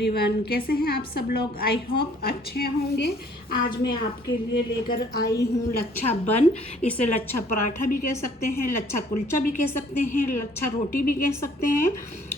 Everyone, कैसे हैं आप सब लोग। आई होप अच्छे होंगे। आज मैं आपके लिए लेकर आई हूँ लच्छा बन। इसे लच्छा पराठा भी कह सकते हैं, लच्छा कुलचा भी कह सकते हैं, लच्छा रोटी भी कह सकते हैं।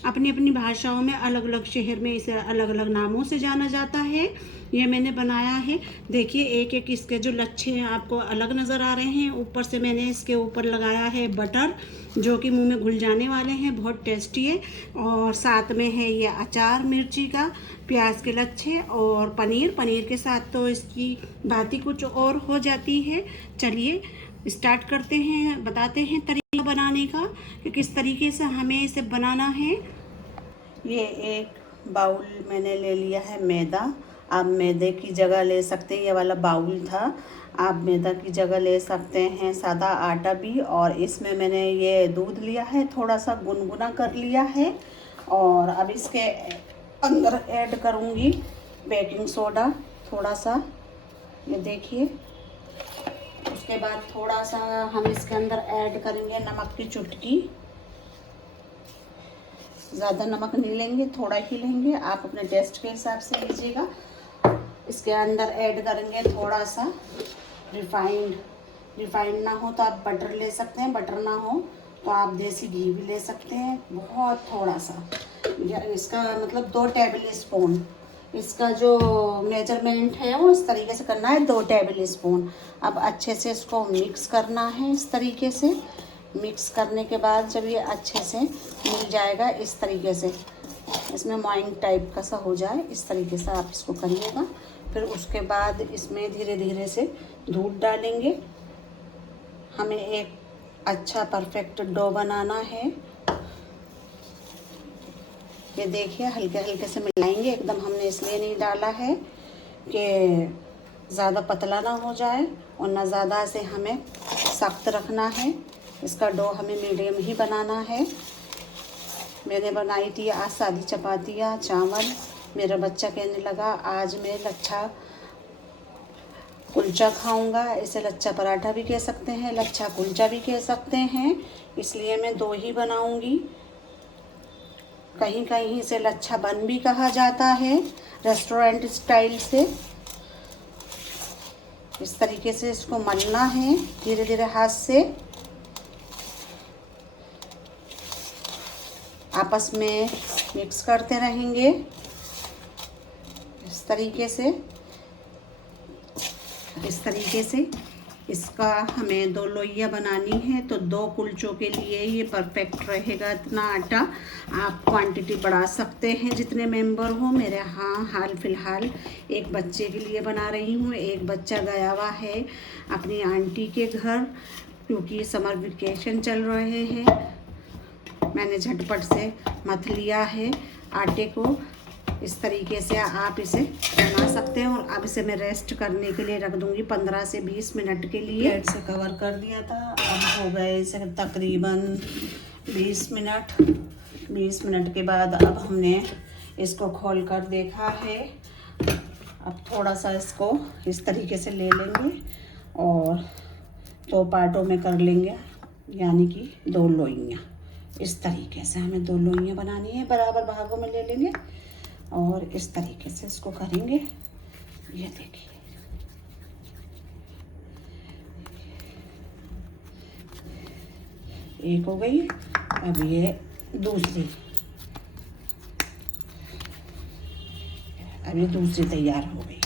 अपनी अपनी भाषाओं में अलग अलग शहर में इसे अलग अलग नामों से जाना जाता है। ये मैंने बनाया है। देखिए एक एक इसके जो लच्छे हैं आपको अलग नज़र आ रहे हैं। ऊपर से मैंने इसके ऊपर लगाया है बटर, जो कि मुंह में घुल जाने वाले हैं, बहुत टेस्टी है। और साथ में है ये अचार मिर्ची का, प्याज के लच्छे और पनीर के साथ तो इसकी बात ही कुछ और हो जाती है। चलिए स्टार्ट करते हैं, बताते हैं तरीका बनाने का कि किस तरीके से हमें इसे बनाना है। ये एक बाउल मैंने ले लिया है मैदा। आप मैदे की जगह ले सकते हैं, ये वाला बाउल था, आप मैदा की जगह ले सकते हैं सादा आटा भी। और इसमें मैंने ये दूध लिया है, थोड़ा सा गुनगुना कर लिया है। और अब इसके अंदर ऐड करूँगी बेकिंग सोडा थोड़ा सा, ये देखिए। उसके बाद थोड़ा सा हम इसके अंदर ऐड करेंगे नमक की चुटकी। ज़्यादा नमक नहीं लेंगे, थोड़ा ही लेंगे, आप अपने टेस्ट के हिसाब से लीजिएगा। इसके अंदर ऐड करेंगे थोड़ा सा रिफाइंड ना हो तो आप बटर ले सकते हैं, बटर ना हो तो आप देसी घी भी ले सकते हैं, बहुत थोड़ा सा। या इसका मतलब 2 टेबल स्पून, इसका जो मेजरमेंट है वो इस तरीके से करना है, 2 टेबल स्पून। अब अच्छे से इसको मिक्स करना है इस तरीके से। मिक्स करने के बाद जब ये अच्छे से मिल जाएगा इस तरीके से, इसमें मोइंग टाइप का सा हो जाए, इस तरीके से आप इसको करिएगा। फिर उसके बाद इसमें धीरे धीरे से दूध डालेंगे। हमें एक अच्छा परफेक्ट डो बनाना है। ये देखिए हल्के हल्के से मिलाएंगे, एकदम हमने इसलिए नहीं डाला है कि ज़्यादा पतला ना हो जाए और ना ज़्यादा से हमें सख्त रखना है। इसका डो हमें मीडियम ही बनाना है। मैंने बनाई थी आज सादी चपातियाँ चावल। मेरा बच्चा कहने लगा आज मैं लच्छा कुलचा खाऊंगा। इसे लच्छा पराठा भी कह सकते हैं, लच्छा कुलचा भी कह सकते हैं, इसलिए मैं 2 ही बनाऊंगी। कहीं कहीं इसे लच्छा बन भी कहा जाता है, रेस्टोरेंट स्टाइल से। इस तरीके से इसको मलना है धीरे धीरे हाथ से, आपस में मिक्स करते रहेंगे इस तरीके से। इसका हमें 2 लोइयाँ बनानी है, तो 2 कुलचों के लिए ये परफेक्ट रहेगा इतना आटा। आप क्वांटिटी बढ़ा सकते हैं जितने मेंबर हो। मेरे यहाँ हाल फिलहाल एक बच्चे के लिए बना रही हूँ। एक बच्चा गया हुआ है अपनी आंटी के घर, क्योंकि समर वेकेशन चल रहे हैं। मैंने झटपट से मथ लिया है आटे को। इस तरीके से आप इसे बना सकते हैं। और अब इसे मैं रेस्ट करने के लिए रख दूंगी 15 से 20 मिनट के लिए। प्लेट से कवर कर दिया था, अब हो गए इसे तकरीबन 20 मिनट। 20 मिनट के बाद अब हमने इसको खोल कर देखा है। अब थोड़ा सा इसको इस तरीके से ले लेंगे और 2 पार्टों में कर लेंगे, यानी कि 2 लोइयाँ। इस तरीके से हमें 2 लोइयाँ बनानी है, बराबर भागों में ले लेंगे और इस तरीके से इसको करेंगे। ये देखिए एक हो गई, अब ये दूसरी, अब ये दूसरी तैयार हो गई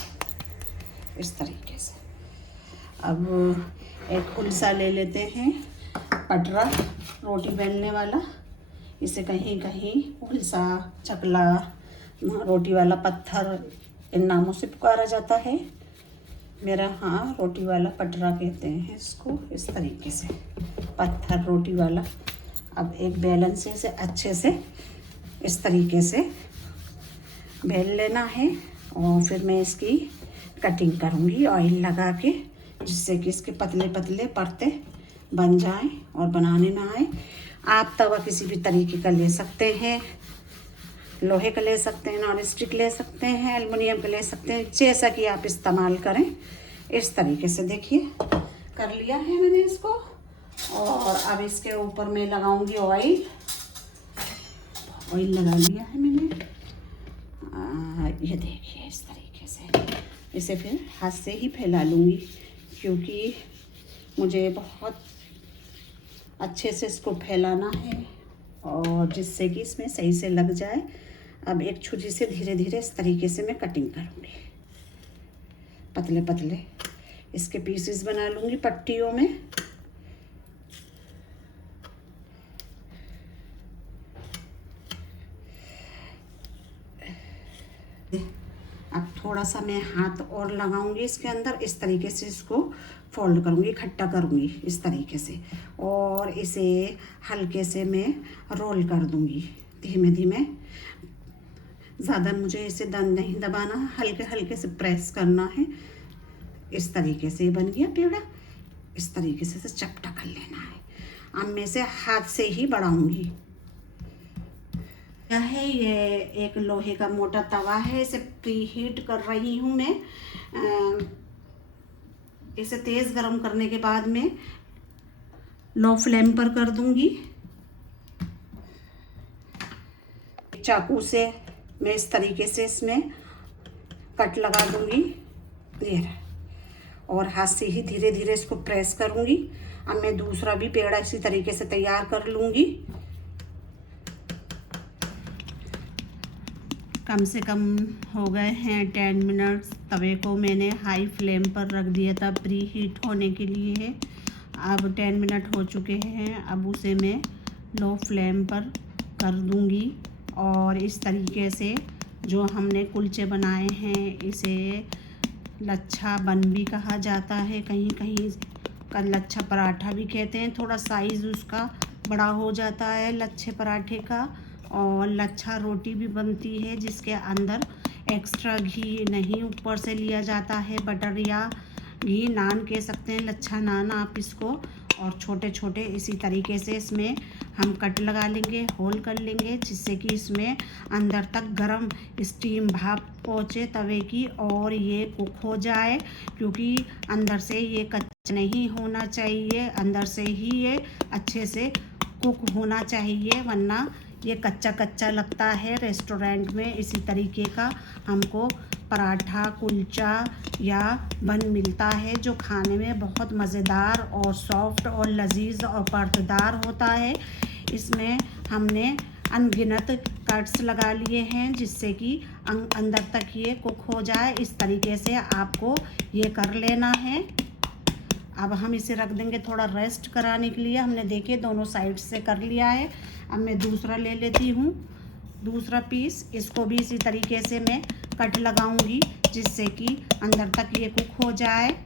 इस तरीके से। अब एक कुलसा ले लेते हैं, पटरा रोटी बेलने वाला। इसे कहीं कहीं कुलसा, चकला, रोटी वाला पत्थर, इन नामों से पुकारा जाता है। मेरा यहाँ रोटी वाला पटरा कहते हैं इसको। इस तरीके से पत्थर रोटी वाला। अब एक बेलन से इसे अच्छे से इस तरीके से बेल लेना है और फिर मैं इसकी कटिंग करूँगी ऑयल लगा के, जिससे कि इसके पतले पतले परते बन जाएं और बनाने ना आए। आप तवा किसी भी तरीके का ले सकते हैं, लोहे का ले सकते हैं, नॉन स्टिक ले सकते हैं, एल्युमिनियम का ले सकते हैं, जैसा कि आप इस्तेमाल करें। इस तरीके से देखिए कर लिया है मैंने इसको। और अब इसके ऊपर मैं लगाऊंगी ऑयल लगा लिया है मैंने। ये देखिए इस तरीके से इसे फिर हाथ से ही फैला लूँगी, क्योंकि मुझे बहुत अच्छे से इसको फैलाना है और जिससे कि इसमें सही से लग जाए। अब एक छुरी से धीरे धीरे इस तरीके से मैं कटिंग करूँगी, पतले पतले इसके पीसेस बना लूँगी पट्टियों में। अब थोड़ा सा मैं हाथ और लगाऊंगी इसके अंदर, इस तरीके से इसको फोल्ड करूंगी, इकट्ठा करूंगी इस तरीके से, और इसे हल्के से मैं रोल कर दूंगी धीमे धीमे। ज़्यादा मुझे इसे नहीं दबाना, हल्के हल्के से प्रेस करना है। इस तरीके से बन गया पेड़ा, इस तरीके से इसे चपटा कर लेना है। अब मैं इसे हाथ से ही बढ़ाऊंगी। यह है, ये एक लोहे का मोटा तवा है, इसे प्री हीट कर रही हूँ मैं। इसे तेज़ गरम करने के बाद में लो फ्लेम पर कर दूंगी। चाकू से मैं इस तरीके से इसमें कट लगा दूंगी, ये और हाथ से ही धीरे धीरे इसको प्रेस करूंगी। अब मैं दूसरा भी पेड़ा इसी तरीके से तैयार कर लूंगी। कम से कम हो गए हैं 10 मिनट्स। तवे को मैंने हाई फ्लेम पर रख दिया था प्री हीट होने के लिए है। अब 10 मिनट हो चुके हैं। अब उसे मैं लो फ्लेम पर कर दूंगी और इस तरीके से जो हमने कुलचे बनाए हैं, इसे लच्छा बन भी कहा जाता है, कहीं कहीं का लच्छा पराठा भी कहते हैं। थोड़ा साइज़ उसका बड़ा हो जाता है लच्छे पराठे का। और लच्छा रोटी भी बनती है जिसके अंदर एक्स्ट्रा घी नहीं ऊपर से लिया जाता है, बटर या घी, नान कह सकते हैं, लच्छा नान आप इसको। और छोटे छोटे इसी तरीके से इसमें हम कट लगा लेंगे, होल कर लेंगे, जिससे कि इसमें अंदर तक गरम स्टीम भाप पहुँचे तवे की और ये कुक हो जाए, क्योंकि अंदर से ये कच्चा नहीं होना चाहिए, अंदर से ही ये अच्छे से कुक होना चाहिए, वरना ये कच्चा कच्चा लगता है। रेस्टोरेंट में इसी तरीके का हमको पराठा, कुलचा या बन मिलता है, जो खाने में बहुत मज़ेदार और सॉफ्ट और लजीज और परतदार होता है। इसमें हमने अनगिनत कट्स लगा लिए हैं, जिससे कि अंदर तक ये कुक हो जाए। इस तरीके से आपको ये कर लेना है। अब हम इसे रख देंगे थोड़ा रेस्ट कराने के लिए। हमने देखिए दोनों साइड से कर लिया है। अब मैं दूसरा ले लेती हूँ, दूसरा पीस। इसको भी इसी तरीके से मैं कट लगाऊंगी, जिससे कि अंदर तक ये कुक हो जाए।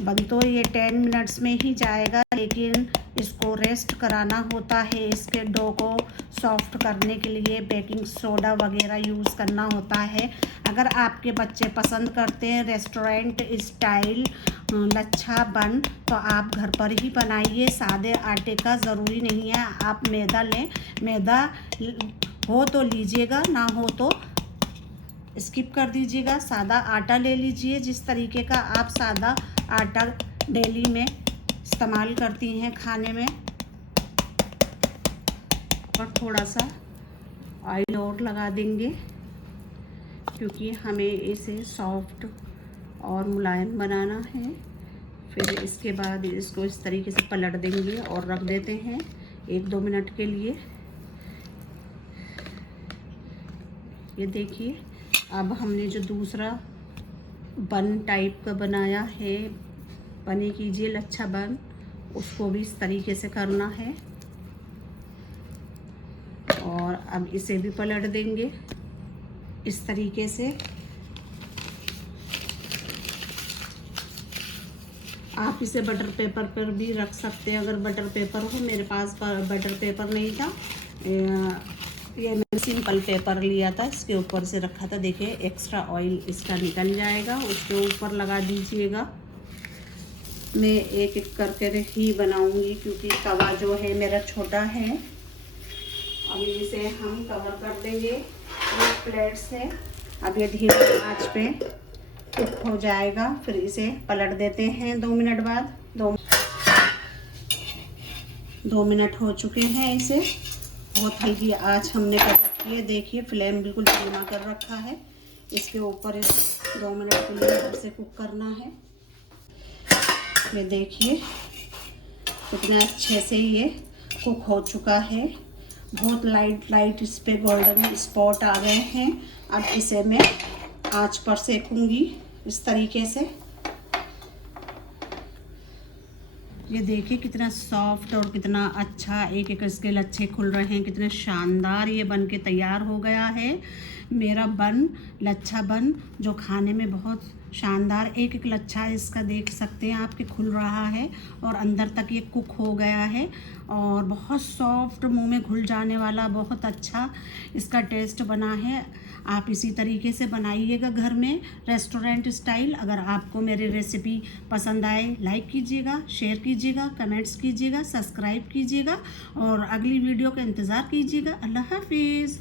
बन तो ये 10 मिनट्स में ही जाएगा, लेकिन इसको रेस्ट कराना होता है। इसके डो को सॉफ्ट करने के लिए बेकिंग सोडा वगैरह यूज़ करना होता है। अगर आपके बच्चे पसंद करते हैं रेस्टोरेंट स्टाइल लच्छा बन, तो आप घर पर ही बनाइए। सादे आटे का ज़रूरी नहीं है आप मैदा लें, मैदा हो तो लीजिएगा, ना हो तो स्किप कर दीजिएगा। सादा आटा ले लीजिए, जिस तरीके का आप सादा आटा डेली में इस्तेमाल करती हैं खाने में। और थोड़ा सा ऑयल और लगा देंगे, क्योंकि हमें इसे सॉफ्ट और मुलायम बनाना है। फिर इसके बाद इसको इस तरीके से पलट देंगे और रख देते हैं 1-2 मिनट के लिए। ये देखिए, अब हमने जो दूसरा बन टाइप का बनाया है, बने कीजिए लच्छा बन, उसको भी इस तरीके से करना है। और अब इसे भी पलट देंगे इस तरीके से। आप इसे बटर पेपर पर भी रख सकते हैं, अगर बटर पेपर हो। मेरे पास बटर पेपर नहीं था, ये मैंने सिंपल पेपर लिया था, इसके ऊपर से रखा था। देखिए एक्स्ट्रा ऑयल इसका निकल जाएगा, उसके ऊपर लगा दीजिएगा। मैं एक एक करके ही बनाऊंगी, क्योंकि तवा जो है मेरा छोटा है। अब इसे हम कवर कर देंगे एक प्लेट से। अब ये धीरे आंच पे कुक हो जाएगा। फिर इसे पलट देते हैं 2 मिनट बाद। 2 मिनट हो चुके हैं इसे बहुत हल्की आंच हमने कर रखी है। देखिए फ्लेम बिल्कुल धीमा कर रखा है। इसके ऊपर 2 मिनट के लिए इधर से कुक करना है। ये देखिए कितने अच्छे से ये कुक हो चुका है। बहुत लाइट इस पे गोल्डन स्पॉट आ गए हैं। अब इसे मैं आंच पर सेकूंगी इस तरीके से। ये देखिए कितना सॉफ्ट और कितना अच्छा एक एक इसके लच्छे खुल रहे हैं। कितने शानदार ये बन के तैयार हो गया है मेरा लच्छा बन, जो खाने में बहुत शानदार एक एक लच्छा इसका देख सकते हैं आपके खुल रहा है और अंदर तक ये कुक हो गया है और बहुत सॉफ्ट, मुंह में घुल जाने वाला, बहुत अच्छा इसका टेस्ट बना है। आप इसी तरीके से बनाइएगा घर में रेस्टोरेंट स्टाइल। अगर आपको मेरी रेसिपी पसंद आए लाइक कीजिएगा, शेयर कीजिएगा, कमेंट्स कीजिएगा, सब्सक्राइब कीजिएगा और अगली वीडियो का इंतज़ार कीजिएगा। अल्लाह हाफिज़।